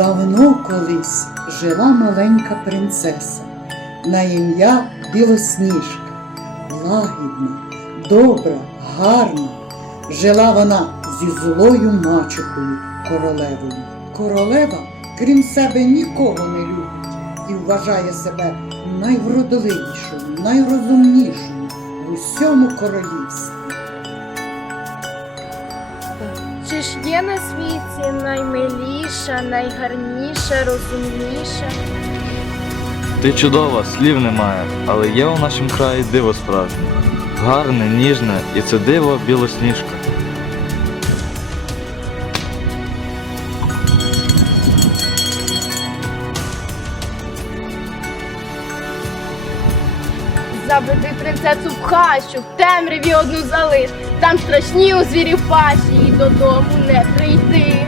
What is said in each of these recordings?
Давно колись жила маленька принцеса на ім'я Білосніжка. Лагідна, добра, гарна. Жила вона зі злою мачухою королевою. Королева, крім себе, нікого не любить і вважає себе найвродливішою, найрозумнішою в усьому королівстві. Ж є на світі наймиліша, найгарніша, розумніша? Ти чудова, слів немає, але є у нашому краї диво справжнє. Гарне, ніжне, і це диво білосніжка. Заведи принцесу в хащу, в темряві одну залиш. Там страшні у звірів пащі, і додому не прийти.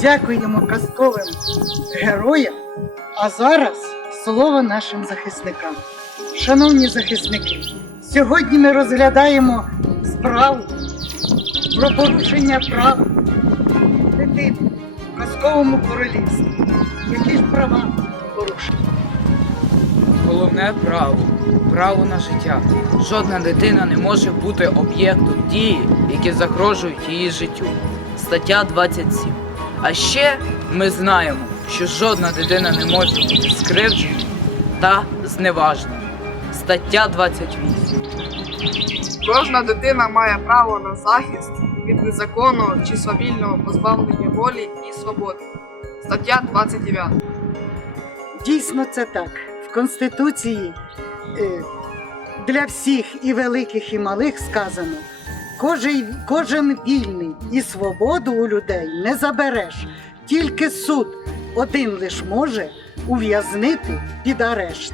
Дякуємо казковим героям. А зараз слово нашим захисникам. Шановні захисники, сьогодні ми розглядаємо справу про порушення прав дитини в казковому королівстві. Які ж права порушені? Головне право право на життя. Жодна дитина не може бути об'єктом дії, які загрожують її життю. Стаття 27. А ще ми знаємо, що жодна дитина не може бути скривджена та зневажена. Стаття 28. Кожна дитина має право на захист від незаконного чи свавільного позбавлення волі і свободи. Стаття 29. Дійсно, це так. В Конституції е, для всіх і великих, і малих сказано: кожен, кожен вільний і свободу у людей не забереш. Тільки суд один лиш може ув'язнити під арешт.